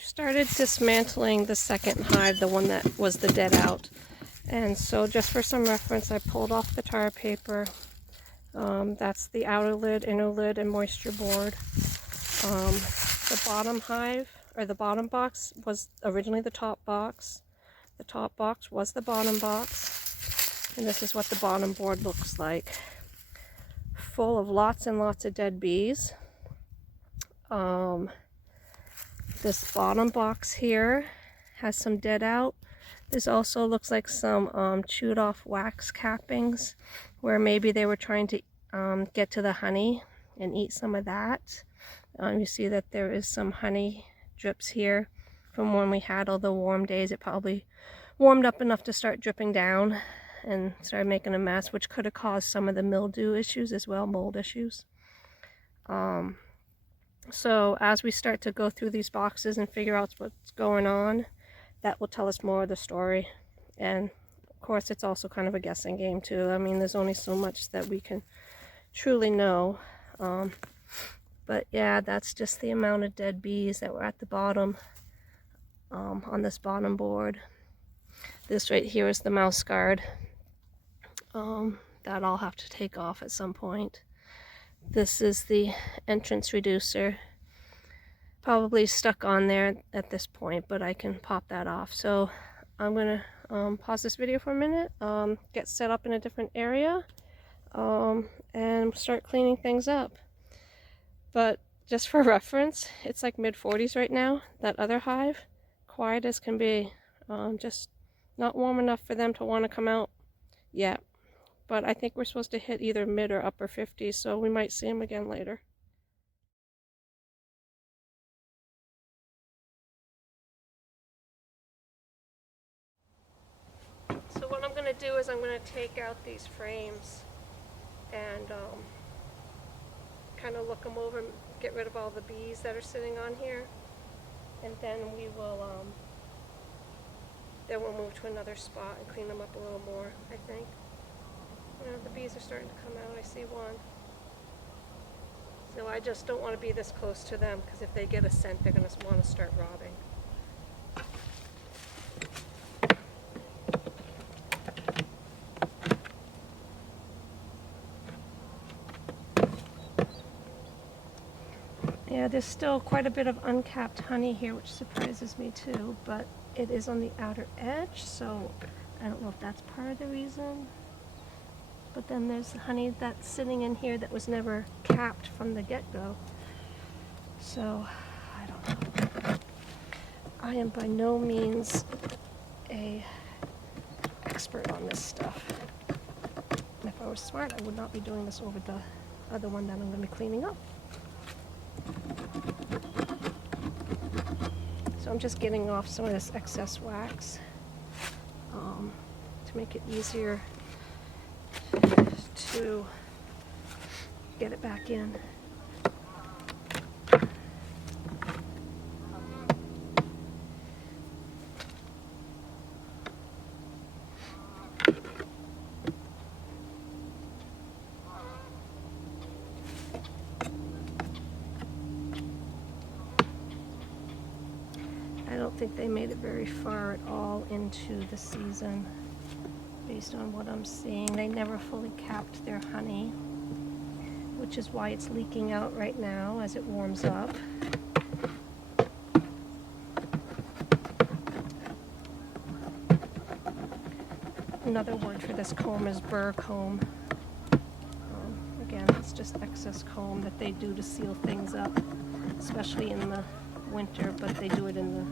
I've started dismantling the second hive, the one that was the dead out. And so just for some reference, I pulled off the tar paper. That's the outer lid, inner lid, and moisture board. The bottom hive, or the bottom box, was originally the top box. The top box was the bottom box. And this is what the bottom board looks like. Full of lots and lots of dead bees. This bottom box here has some dead out. This also looks like some chewed off wax cappings where maybe they were trying to get to the honey and eat some of that. You see that there is some honey drips here from when we had all the warm days. It probably warmed up enough to start dripping down and started making a mess, which could have caused some of the mildew issues as well, mold issues. So as we start to go through these boxes and figure out what's going on, that will tell us more of the story. And of course, it's also kind of a guessing game too. I mean, there's only so much that we can truly know. But yeah, that's just the amount of dead bees that were at the bottom on this bottom board. This right here is the mouse guard. That I'll have to take off at some point. This is the entrance reducer. Probably stuck on there at this point, but I can pop that off. So I'm gonna pause this video for a minute, get set up in a different area, and start cleaning things up. But just for reference, it's like mid-40s right now. That other hive, quiet as can be. Just not warm enough for them to want to come out yet. But I think we're supposed to hit either mid or upper 50s, so we might see them again later. So what I'm going to do is I'm going to take out these frames and kind of look them over and get rid of all the bees that are sitting on here. And then we'll move to another spot and clean them up a little more, I think. You know, the bees are starting to come out. I see one. So I just don't want to be this close to them, because if they get a scent, they're going to want to start robbing. Yeah, there's still quite a bit of uncapped honey here, which surprises me too, but it is on the outer edge, so I don't know if that's part of the reason. But then there's honey that's sitting in here that was never capped from the get-go. So, I don't know. I am by no means an expert on this stuff. And if I was smart, I would not be doing this over the other one that I'm going to be cleaning up. So I'm just getting off some of this excess wax to make it easier to get it back in. I don't think they made it very far at all into the season. Based on what I'm seeing, they never fully capped their honey, which is why it's leaking out right now as it warms up. Another word for this comb is burr comb. Again, it's just excess comb that they do to seal things up, especially in the winter, but they do it in the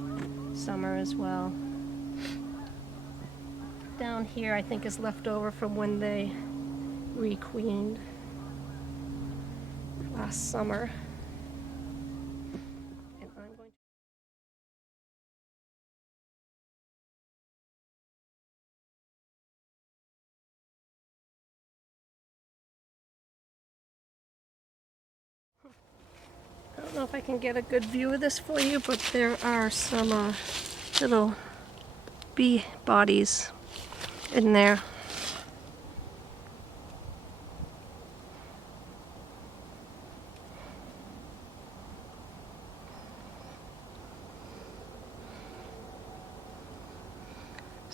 summer as well. Down here, I think, is left over from when they requeened last summer. And I'm going to... I don't know if I can get a good view of this for you, but there are some little bee bodies in there.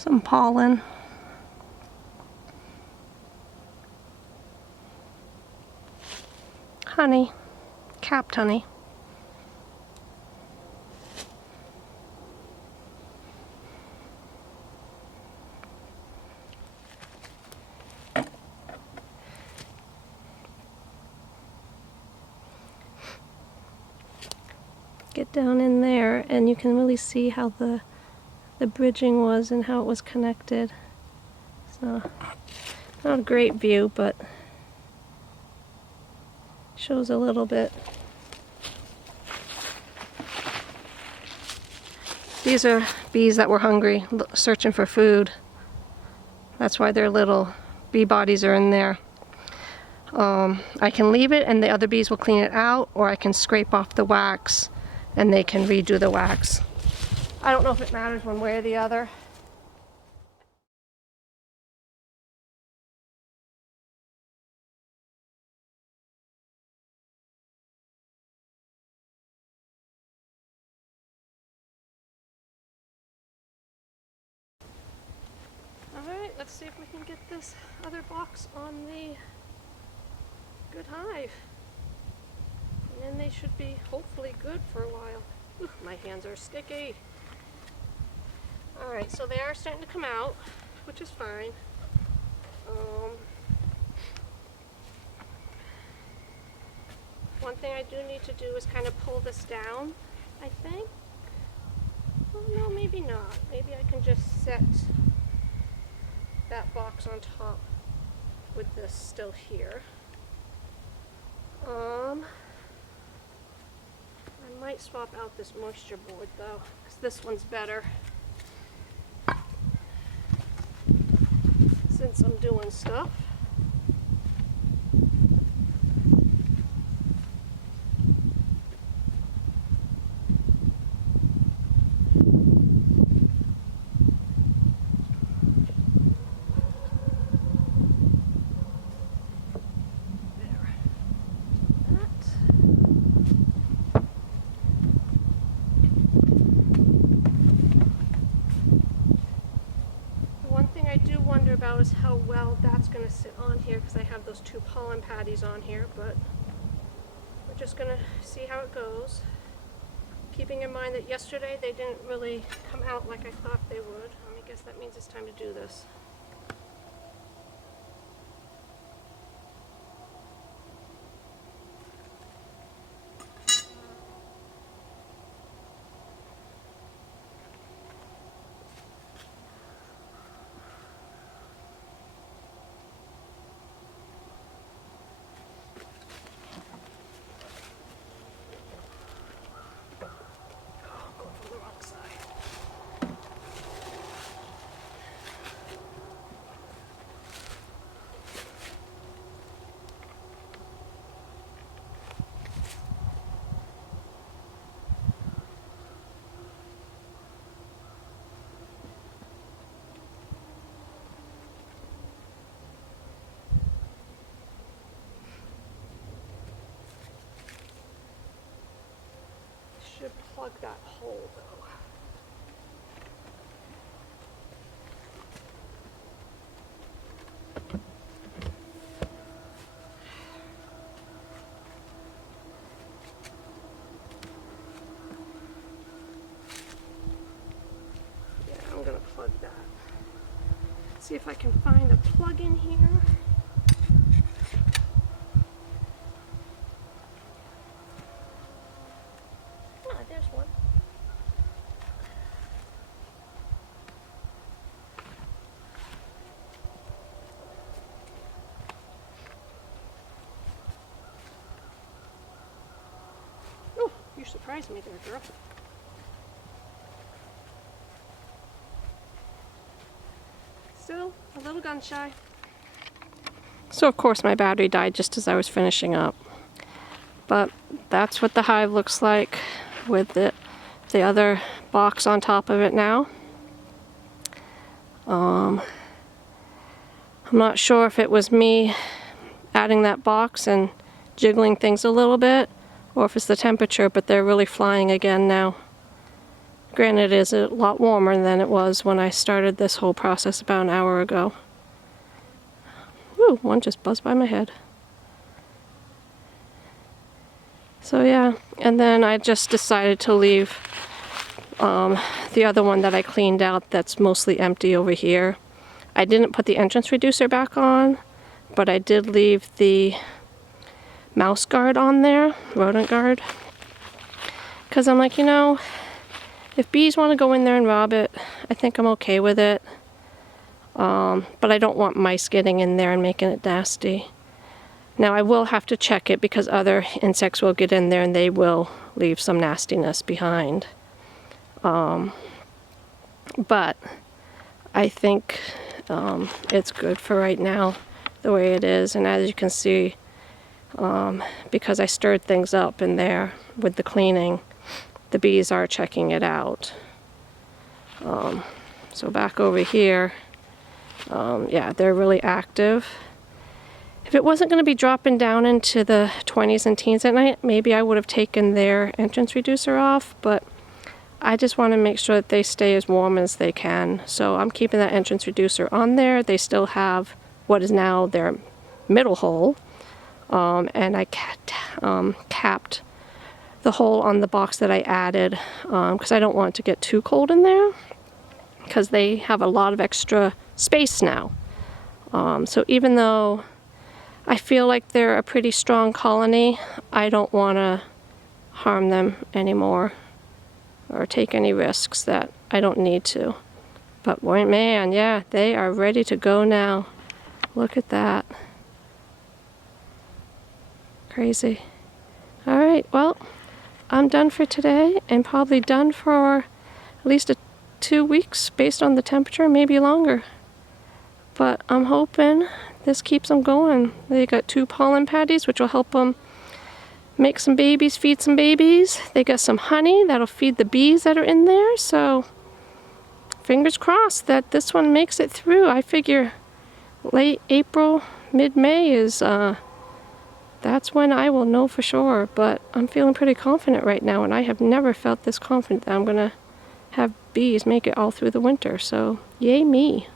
some pollen. Honey, capped honey. Get down in there and you can really see how the bridging was and how it was connected. So, not a great view, but shows a little bit. These are bees that were hungry, searching for food. That's why their little bee bodies are in there. I can leave it and the other bees will clean it out, or I can scrape off the wax and they can redo the wax. I don't know if it matters one way or the other. Alright, let's see if we can get this other box on the good hive. And then they should be hopefully good for a while. Ooh, my hands are sticky. Alright, so they are starting to come out, which is fine. One thing I do need to do is kind of pull this down, I think. Oh no, maybe not. Maybe I can just set that box on top with this still here. I might swap out this moisture board though, because this one's better. Since I'm doing stuff. About is how well that's going to sit on here, because I have those two pollen patties on here, but we're just going to see how it goes. Keeping in mind that yesterday they didn't really come out like I thought they would. I guess that means it's time to do this. Should plug that hole though. Yeah, I'm gonna plug that. See if I can find a plug in here. There's one. Oh, you surprised me there, girl. Still a little gun shy. So of course my battery died just as I was finishing up. But that's what the hive looks like with the other box on top of it now. I'm not sure if it was me adding that box and jiggling things a little bit, or if it's the temperature, but they're really flying again now. Granted, it is a lot warmer than it was when I started this whole process about an hour ago. Woo, one just buzzed by my head. So yeah, and then I just decided to leave the other one that I cleaned out that's mostly empty over here. I didn't put the entrance reducer back on, but I did leave the mouse guard on there, rodent guard. Because I'm like, you know, if bees want to go in there and rob it, I think I'm okay with it. But I don't want mice getting in there and making it nasty. Now I will have to check it because other insects will get in there and they will leave some nastiness behind. But I think it's good for right now the way it is. And as you can see, because I stirred things up in there with the cleaning, the bees are checking it out. So back over here, yeah, they're really active. If it wasn't going to be dropping down into the 20s and teens at night, maybe I would have taken their entrance reducer off, but I just want to make sure that they stay as warm as they can. So I'm keeping that entrance reducer on there. They still have what is now their middle hole, and I capped the hole on the box that I added because I don't want it to get too cold in there because they have a lot of extra space now. So even though I feel like they're a pretty strong colony, I don't want to harm them anymore or take any risks that I don't need to. But boy, man, yeah, they are ready to go now. Look at that. Crazy. All right, well, I'm done for today and probably done for at least 2 weeks based on the temperature, maybe longer. But I'm hoping this keeps them going. They got 2 pollen patties, which will help them make some babies, feed some babies. They got some honey that'll feed the bees that are in there. So fingers crossed that this one makes it through. I figure late April, mid-May is, that's when I will know for sure. But I'm feeling pretty confident right now, and I have never felt this confident that I'm gonna have bees make it all through the winter. So yay me.